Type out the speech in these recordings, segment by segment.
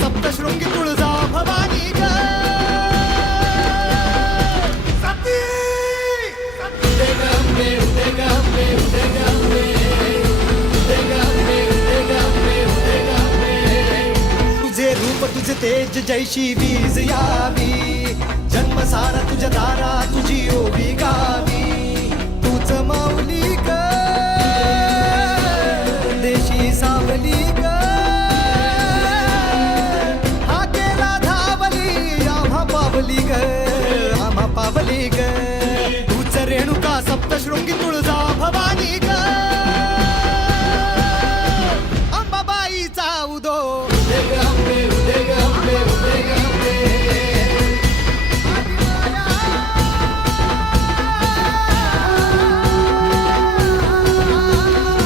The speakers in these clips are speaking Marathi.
सप्तशृंगी तुळजा भवानी ग सती उदे गंगे उदे गंगे उदे गंगे उदे गंगे उदे गंगे उदे गंगे तुझे रूप तुझे तेज जैशी वीज यावी जन्म सारा तुझ्या दारा तुझी ओवी गावी तुझ माऊली ग देशी सावली ग पावली ग आम्हा पावली ग तूच रेणुका सप्तशृंगी तुळजा भवानी ग अंबाबाईचा उदो उदे गंगे उदे गंगे उदे गंगे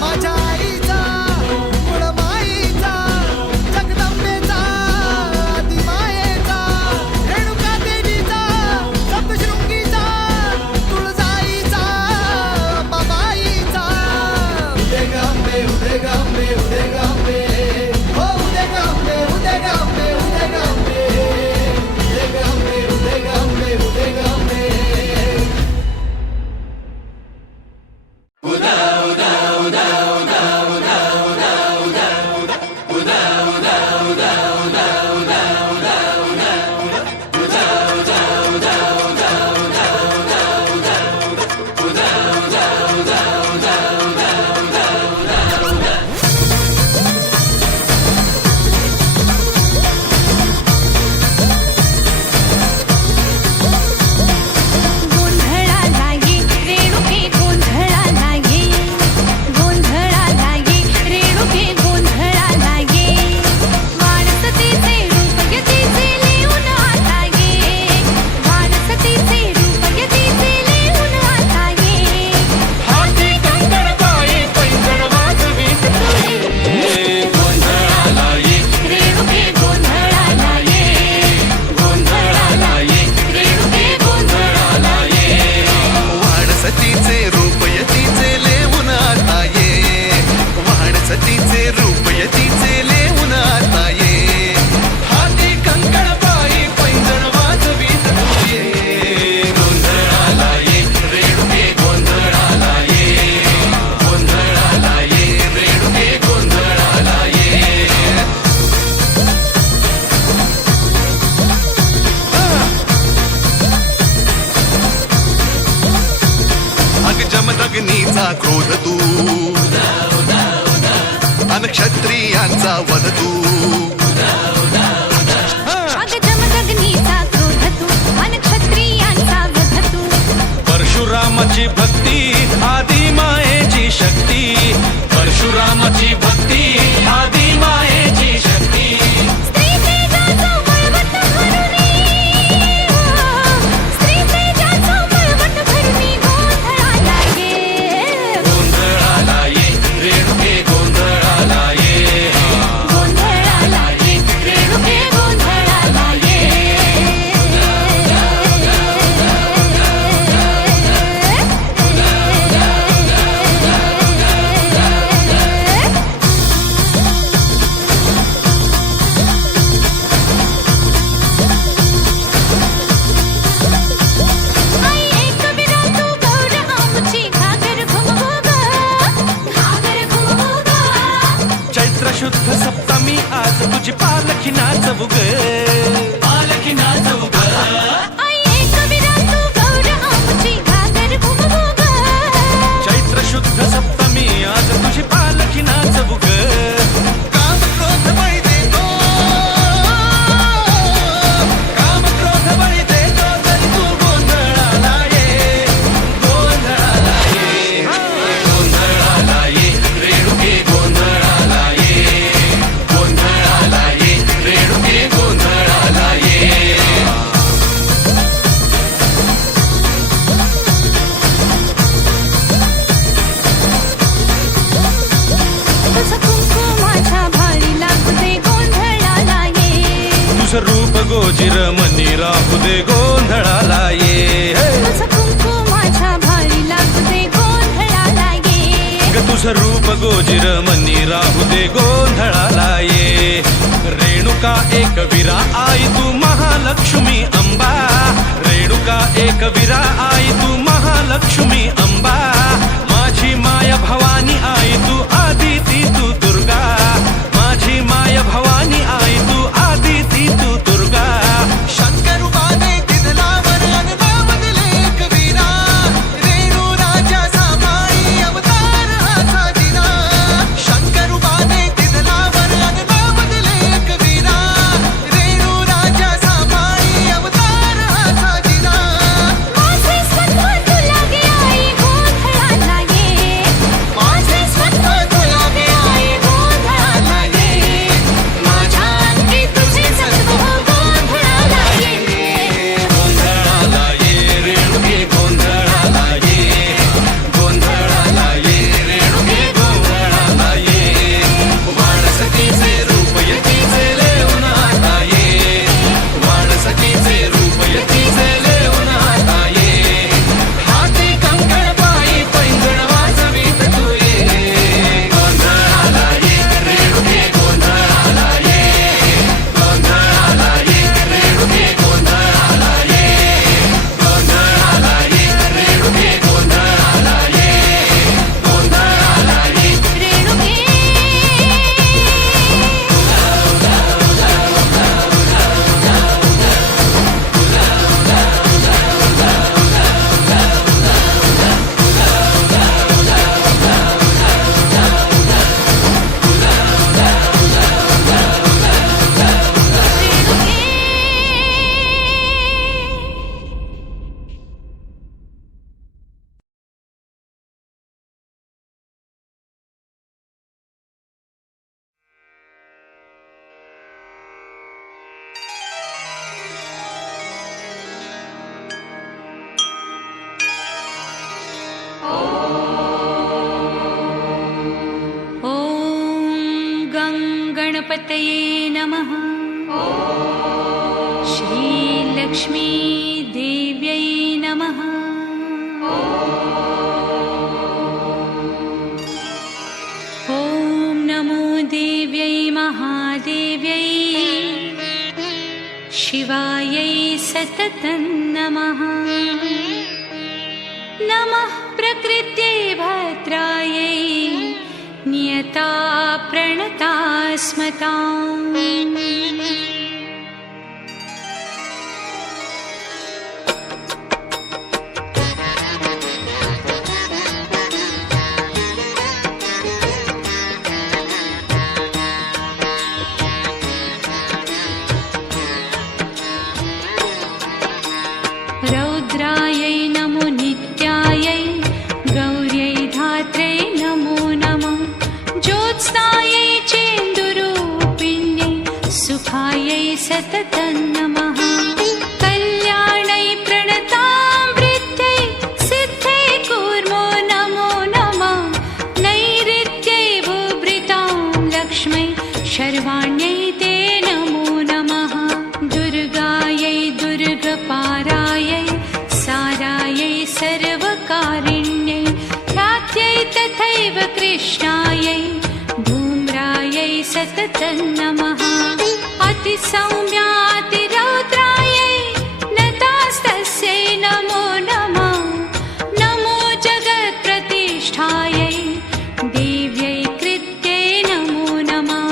माझ्या आईचा कुळमाईचा जगदंबेचा आदिमायेचा जमदग्नीचा क्रोध तू अन क्षत्रियांचा वध तू जमदग्नीचा क्रोध तू अन क्षत्रियांचा वध तू परशुरामाची भक्ती आदी मायेची शक्ती परशुरामाची भक्ती आदी मायेची शक्ती शुद्ध सप्तमी आज तुझी पालखी नाचवू ग पालखी नाचवू ग चैत्र शुद्ध सप्तमी आज तुझी पालखी नाचवू ग काम क्रोध बळी देतो काम क्रोध बळी देतो तरी तू गोंधळाला ये गोंधळाला ये गोजिर मनी राहू दे गोंधळाला ये हे. तुझं कुंकू माझ्या भारी लागू दे गोंधळाला ये ग तुझं रूप गोजिर मनी राहू दे गोंधळाला ये. रेणुका एक विरा आई तू महालक्ष्मी अंबा. रेणुका एक विरा आई तू महालक्ष्मी अंबा. माझी माय भवानी आई तू आदिती तू दुर्गा. माझी माय भवानी आई तू आदिती तू दुर्गा. शंकरुबाने दिदला वरदान नाव दिले कबीरा. रेणू राजा सामाई अवतार हा साजिरा. शंकरुबाने दिदला वरदान नाव दिले कबीरा. रेणू राजा सामाई अवतार हा साजिरा. माझे स्वतः तुला गे आई गोंधळाला ये माझे स्वतः तुला गे आई गोंधळाला ये. माझ्या अंगी तुझे सत्व गोंधळाला ये. गोंधळाला ये रेणुके गोंधळाला ये. गोंधळाला ये रेणुके गोंधळाला ये. वाणसखीचे रूप यतीचे लेऊन आता ये. वाणसखीचे रूप यतीचे लेऊन आता ये. हाती कंकण पायी पैंजण वाजवीत तू ये. गोंधळाला ये रेणुके गोंधळाला ये. गोंधळाला ये रेणुके गोंधळाला ये. गोंधळाला ये रेणुके गोंधळाला ये. गोंधळाला ये रेणुके ॐ गं गणपतये नमः. श्रीलक्ष्मी देव्यै नमः. ॐ नमो देव्यै महादेव्यै शिवायै सततं नमः. नमः प्रकृत्यै भद्रायै नियता प्रणता स्मताम्. रौद्रायै नमो नित्यायै गौर्यै धात्रै नमो नमः. ज्योत्स्नायै चेन्दुरूपिण्यै सुखायै सततं नमः. कल्याणै प्रणतामृत्यै सिद्धै कूर्मो नमो नमः. नैऋत्यै भूभृतां लक्ष्मै शर्वाण्यै ते नमो नमः. दुर्गायै दुर्गपारायै सारायै सर्वकारिण्यै ख्यात्यै तथैव कृष्णायै धूम्रायै सततं नमः. अतिसौम्यातिरौद्रायै नतास्तस्यै नमो नमः. नमो जगत्प्रतिष्ठायै देव्यै कृत्यै नमो नमः.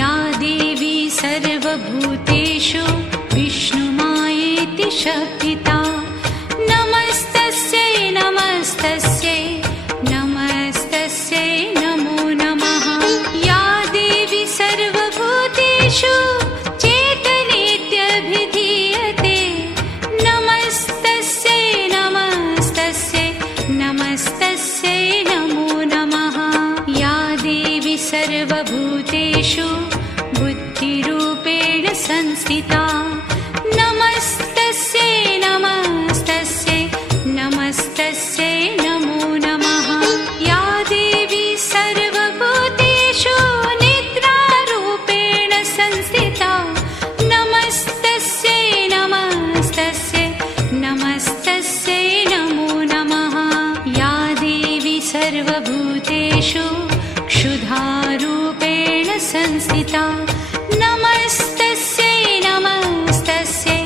या देवी सर्वभूतेषु विष्णुमायेति शक्तिता. नमस्तस्यै नमस्तस्यै नमस्तस्यै नमो नमः. या देवी सर्वभूतेषु चेतनेत्यभिधीयते. नमस्तस्यै नमस्तस्यै नमस्तस्यै नमो नमः. या देवी सर्वभूतेषु बुद्धिरूपेण संस्थिता. नमस्तस्यै संस्थिता नमस्तस्यै नमस्तस्यै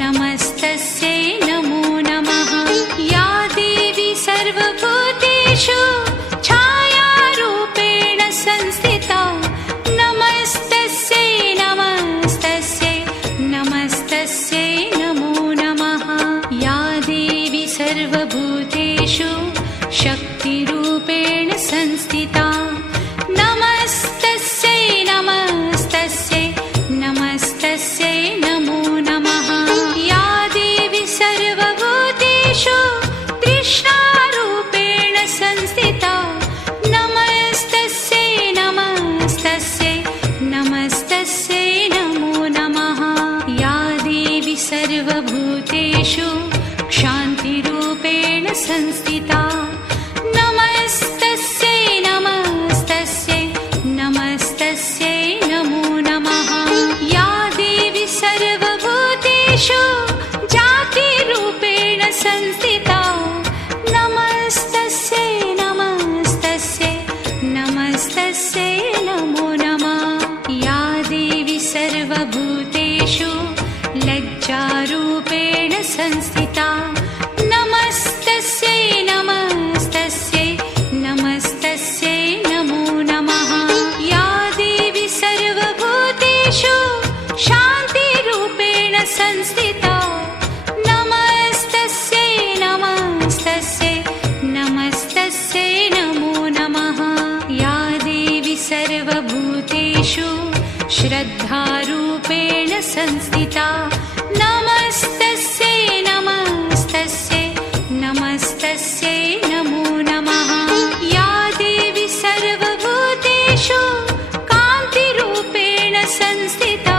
नमस्तस्यै नमो नमः या देवी सर्वभूतेषु छायारूपेण संस्थिता नमस्तस्यै नमस्तस्यै नमस्तस्यै नमो नमः या देवी सर्वभूतेषु शक्तिरूपेण संस्थिता नमस्तस्यै नमस्तस्यै नमस्तस्यै नमो नमः या देवी सर्वभूतेषु तृष्णारूपेण संस्थिता नमस्तस्यै नमस्तस्यै नमस्तस्यै नमो नमः या देवी सर्वभूतेषु क्षान्तिरूपेण संस्थिता नमस्तस्यै नमस्तस्यै नमस्तस्यै नमो नमः या देवी सर्वभूतेषु जातिरूपेण संस्थिता नमस्तस्यै नमस्तस्यै नमस्तस्यै नमो नमः या देवी सर्वभूतेषु लज्जारूपेण संस्थिता नमस्तस्यै नमस्तस्यै नमस्तस्यै नमो नमः या देवी सर्वभूतेषु शान्तिरूपेण संस्थिता नमस्तस्यै नमस्तस्यै नमस्तस्यै नमो नमः या देवी सर्वभूतेषु श्रद्धारूपेण संस्थिता नमस्तस्यै नमस्तस्यै नमस्तस्यै नमो नमः या देवी सर्वभूतेषु कान्तिरूपेण संस्थिता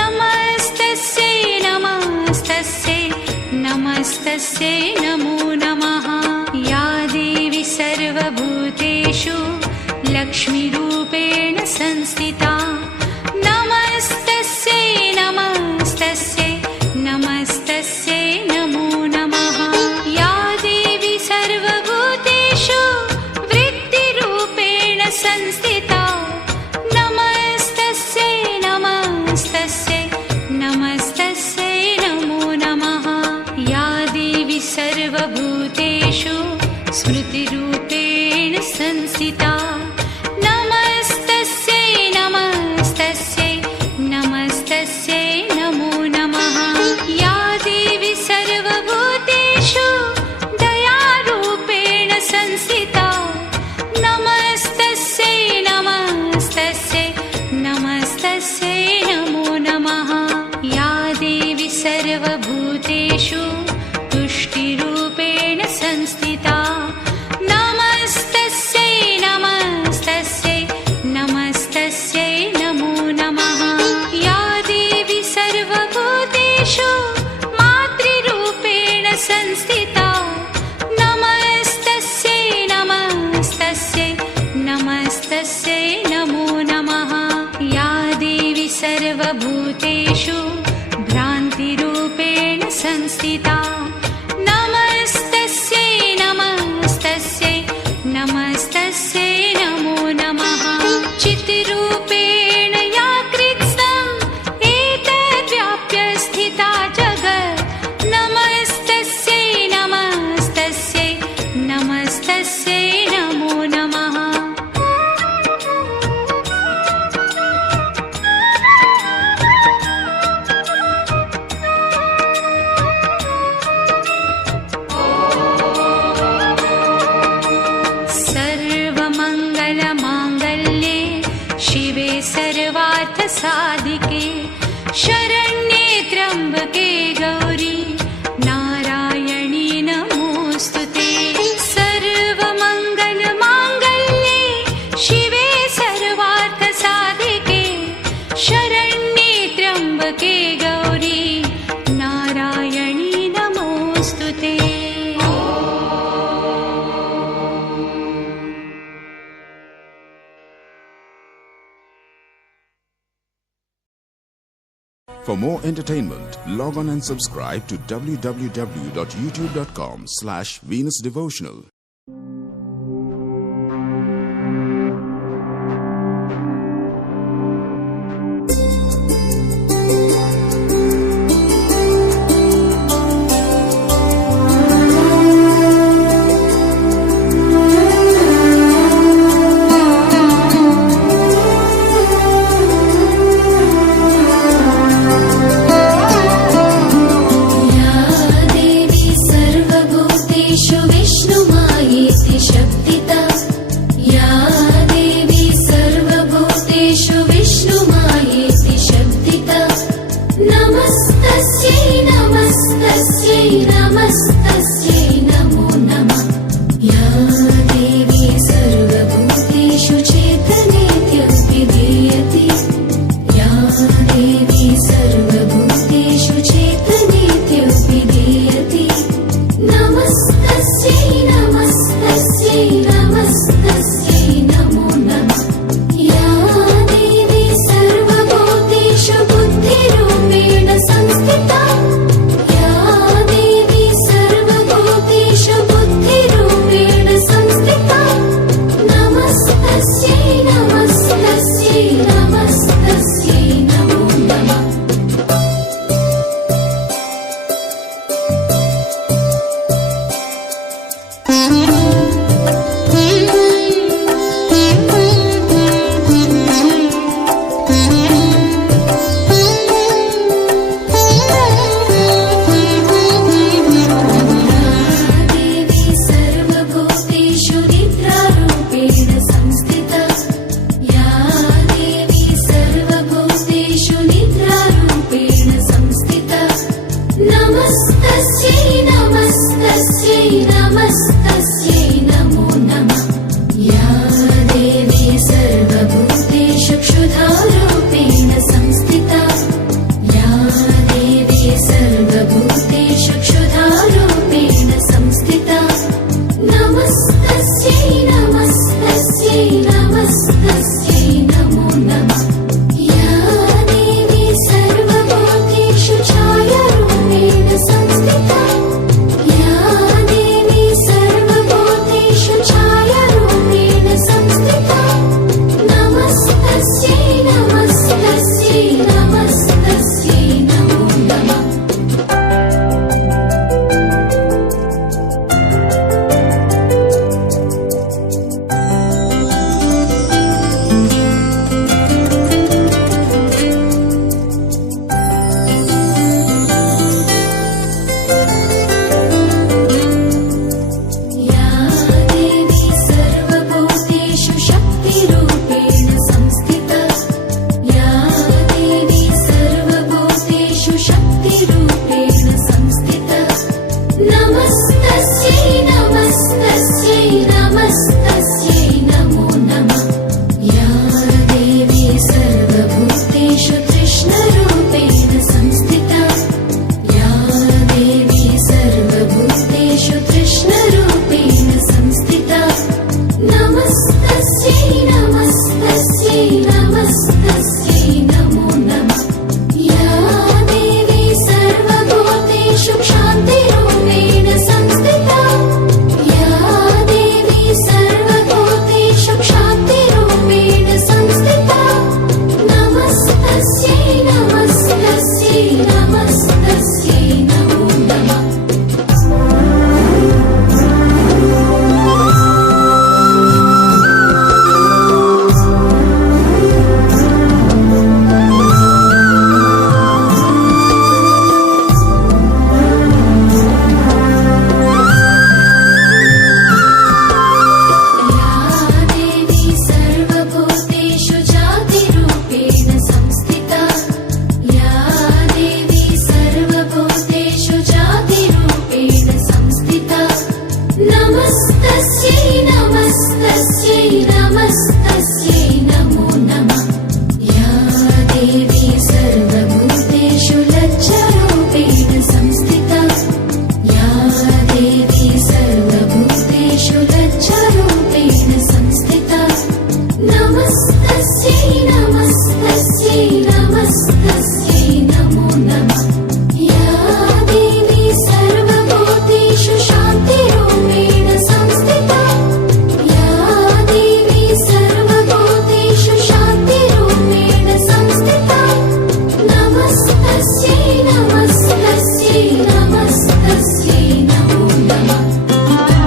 नमस्तस्यै नमस्तस्यै नमस्तस्यै नमो नमः या देवी सर्वभूतेषु लक्ष्मीरूपेण संस्थिता नमस्तस्यै नमस्तस्यै नमस्तस्यै नमो नमः या देवी सर्वभूतेषु वृत्तिरूपेण संस्थिता नमस्तस्यै नमस्तस्यै नमस्तस्यै नमो नमः या देवी सर्वभूतेषु स्मृतिरूपेण संस्थिता नमस्तस्यै नमस्तस्यै नमस्तस्यै नमो नमः या देवी सर्वभूतेषु दयारूपेण संस्थिता नमस्तस्यै नमस्तस्यै नमस्तस्यै नमो नमः या देवी सर्वभूतेषु तुष्टिरूपेण संस्थिता नमस्तस्यै नमस्तस्यै नमस्तस्यै नमो नमः या देवी सर्वभूतेषु मातृरूपेण संस्थिता नमस्तस्यै नमस्तस्यै नमस्तस्यै नमो नमः या देवी सर्वभूतेषु भ्रान्तिरूपेण संस्थिता नमस्तस्यै नमस्तस्यै नमस्तस्यै नमो नमः चित्रूपेण या कृत्स्नम् एतद्व्याप्य स्थिता जगत् नमस्तस्यै नमस्तस्यै नमस्तस्यै नमो नमः सर्वमङ्गलमाङ्गल्ये शिवे सर्वार्थसाधिके शरण्ये त्र्यम्बके गौरी नारायणी नमोऽस्तुते सर्वमङ्गलमाङ्गल्ये शिवे सर्वार्थसाधिके शरण्ये त्र्यम्बके Gauri Narayani नमोऽस्तुते For more entertainment, log on and subscribe to www.youtube.com/Venus Devotional. नमस्तस्यै नमो नमः या देवी सर्वभूतेषु छायारूपेण संस्थिता या देवी सर्वभूतेषु छायारूपेण संस्थिता नमस्तस्यै नमस्तस्यै नमस्तस्यै नमो नमः या देवी सर्वभूतेषु शक्तिरूपेण संस्थिता या देवी सर्वभूतेषु शक्तिरूपेण संस्थिता नमस्तस्यै नमस्तस्यै नमस्तस्यै नमो नमः या देवी सर्वभूतेषु कृष्णरूपेण संस्थिता या देवी सर्वभूतेषु कृष्णरूपेण संस्थिता नमस्तस्यै नमस्तस्यै नमस्तस्यै नमो नमः या देवी सर्वभूतेषु क्षान्तिरूपेण संस्थिता या देवी सर्वभूतेषु क्षान्तिरूपेण संस्थिता नमस्तस्यै नमस्तस्यै नमस्तस्यै नमो नमः या देवी सर्वभूतेषु जातिरूपेण संस्थिता या देवी सर्वभूतेषु जातिरूपेण संस्थिता नमस्तस्यै नमस्तस्यै नमस्तस्यै नमो नमः या देवी सर्वभूतेषु लज्जारूपेण संस्थिता या देवी सर्वभूतेषु लज्जारूपेण संस्थिता नमस्तस्यै नमस्तस्यै नमस्तस्यै नमो नमः या देवी सर्वभूतेषु शान्तिरूपेण संस्थिता या देवी सर्वभूतेषु शान्तिरूपेण संस्थिता नमस्तस्यै नमस्तस्यै नमस्तस्यै नमो नमः या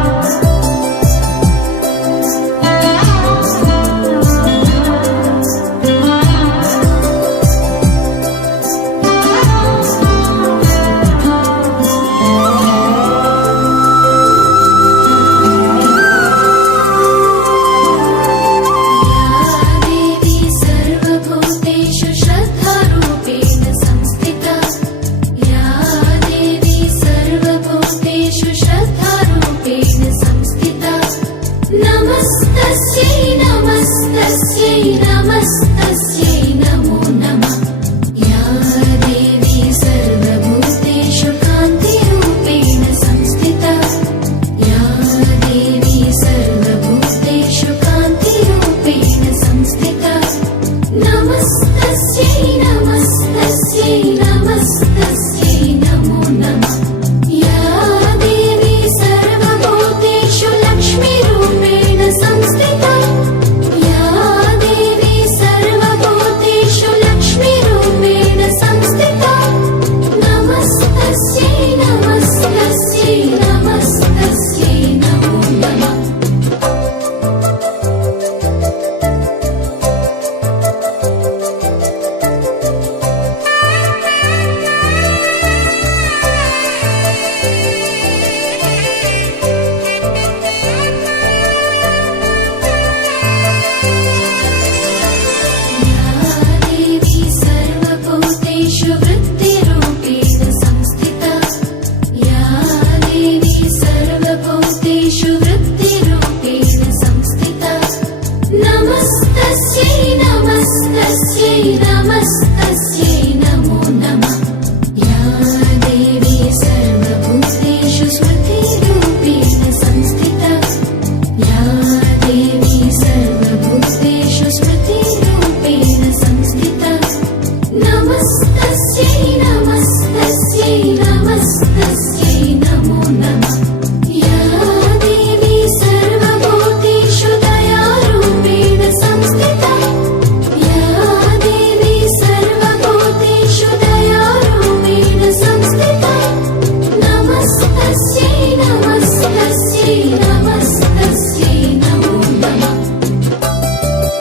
देवी सर्वभूतेषु श्रद्धारूपेण संस्थिता या देवी सर्वभूतेषु श्रद्धारूपेण संस्थिता नमस्तस्यै नमस्तस्यै नमस्तस्यै नमो नमः या देवी सर्वभूतेषु कान्तिरूपेण संस्थिता या देवी सर्वभूतेषु कान्तिरूपेण संस्थिता नमस्तस्यै नमस्तस्यै नमस्तस्यै नमो नमः या देवी सर्वभूतेषु लक्ष्मीरूपेण संस्थिता या देवी सर्वभूतेषु लक्ष्मीरूपेण संस्थिता नमस्तस्यै नमस्तस्यै नमस्तस्यै नमो नमः या देवी सर्वभूतेषु वृत्तिरूपेण संस्थिता या देवी सर्वभूतेषु वृत्तिरूपेण संस्थिता नमस्तस्यै नमस्तस्यै नमस्तस्यै नमो नमः या देवी सर्वभूतेषु स्मृतिरूपेण संस्थिता या देवी सर्वभूतेषु नमस्तस्यै